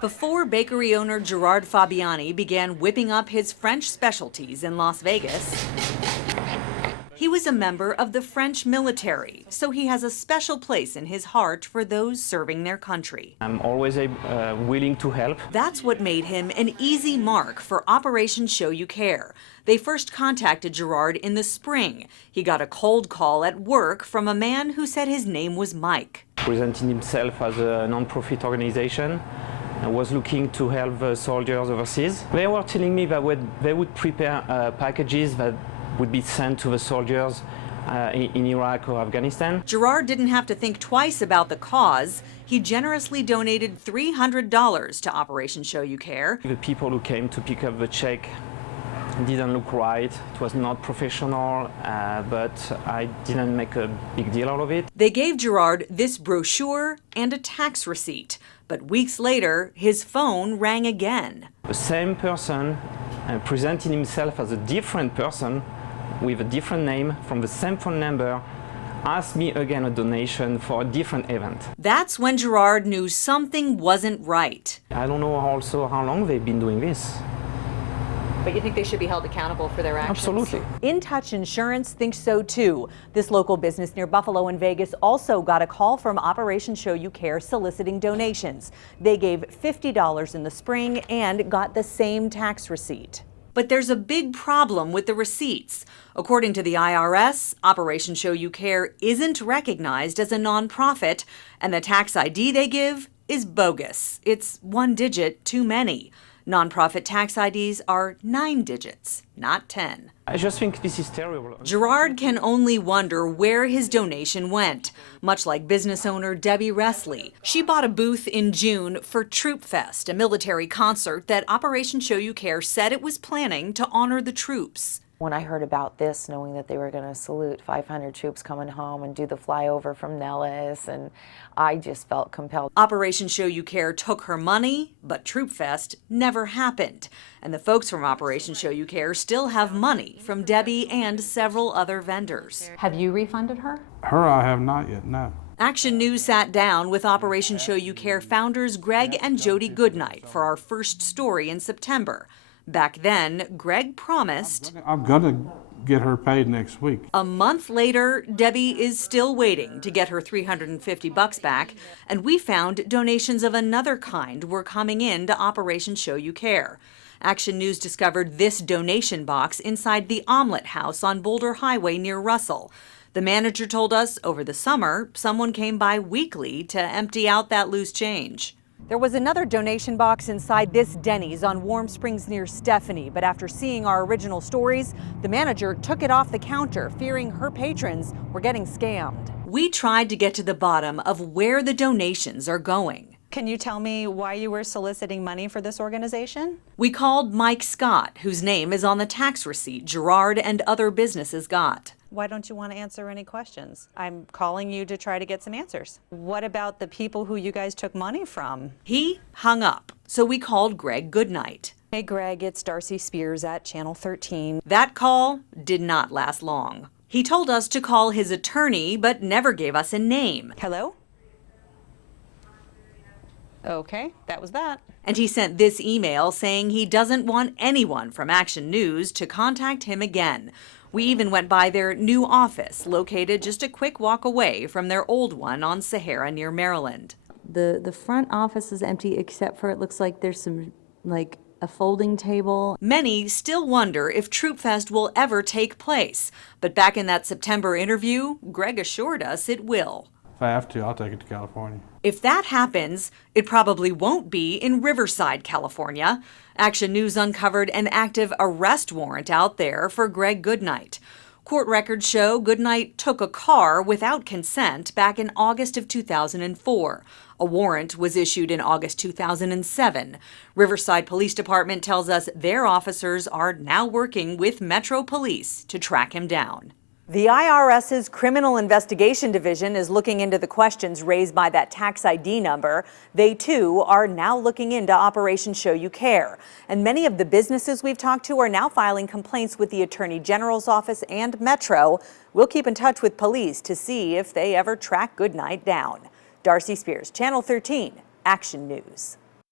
Before bakery owner Gerard Fabiani began whipping up his French specialties in Las Vegas, he was a member of the French military, so he has a special place in his heart for those serving their country. I'm always willing to help. That's what made him an easy mark for Operation Show You Care. They first contacted Gerard in the spring. He got a cold call at work from a man who said his name was Mike. Presenting himself as a non-profit organization and was looking to help soldiers overseas. They were telling me that they would prepare packages that would be sent to the soldiers in Iraq or Afghanistan. Gerard didn't have to think twice about the cause. He generously donated $300 to Operation Show You Care. The people who came to pick up the check didn't look right. It was not professional, but I didn't make a big deal out of it. They gave Gerard this brochure and a tax receipt, but weeks later, his phone rang again. The same person presenting himself as a different person with a different name from the same phone number asked me again a donation for a different event. That's when Gerard knew something wasn't right. I don't know also how long they've been doing this. But you think they should be held accountable for their actions? Absolutely. In Touch Insurance thinks so too. This local business near Buffalo and Vegas also got a call from Operation Show You Care soliciting donations. They gave $50 in the spring and got the same tax receipt. But there's a big problem with the receipts. According to the IRS, Operation Show You Care isn't recognized as a nonprofit, and the tax ID they give is bogus. It's one digit too many. Nonprofit tax IDs are 9 digits, not 10. I just think this is terrible. Gerard can only wonder where his donation went, much like business owner Debbie Resley. She bought a booth in June for Troop Fest, a military concert that Operation Show You Care said it was planning to honor the troops. When I heard about this, knowing that they were going to salute 500 troops coming home and do the flyover from Nellis, and I just felt compelled. Operation Show You Care took her money, but Troop Fest never happened. And the folks from Operation Show You Care still have money from Debbie and several other vendors. Have you refunded her? Her, I have not yet, no. Action News sat down with Operation Show You Care founders Greg and Jody Goodnight for our first story in September. Back then, Greg promised, I'm going to get her paid next week. A month later, Debbie is still waiting to get her $350 back, and we found donations of another kind were coming in to Operation Show You Care. Action News discovered this donation box inside the Omelet House on Boulder Highway near Russell. The manager told us over the summer, someone came by weekly to empty out that loose change. There was another donation box inside this Denny's on Warm Springs near Stephanie, but after seeing our original stories, the manager took it off the counter, fearing her patrons were getting scammed. We tried to get to the bottom of where the donations are going. Can you tell me why you were soliciting money for this organization? We called Mike Scott, whose name is on the tax receipt Gerard and other businesses got. Why don't you want to answer any questions? I'm calling you to try to get some answers. What about the people who you guys took money from? He hung up, so we called Greg Goodnight. Hey Greg, it's Darcy Spears at Channel 13. That call did not last long. He told us to call his attorney, but never gave us a name. Hello? Okay, that was that. And he sent this email saying he doesn't want anyone from Action News to contact him again. We even went by their new office, located just a quick walk away from their old one on Sahara near Maryland. The front office is empty except for it looks like there's some, like, a folding table. Many still wonder if Troop Fest will ever take place. But back in that September interview, Greg assured us it will. If I have to, I'll take it to California. If that happens, it probably won't be in Riverside, California. Action News uncovered an active arrest warrant out there for Greg Goodnight. Court records show Goodnight took a car without consent back in August of 2004. A warrant was issued in August 2007. Riverside Police Department tells us their officers are now working with Metro Police to track him down. The IRS's Criminal Investigation Division is looking into the questions raised by that tax ID number. They, too, are now looking into Operation Show You Care. And many of the businesses we've talked to are now filing complaints with the Attorney General's office and Metro. We'll keep in touch with police to see if they ever track Goodnight down. Darcy Spears, Channel 13, Action News.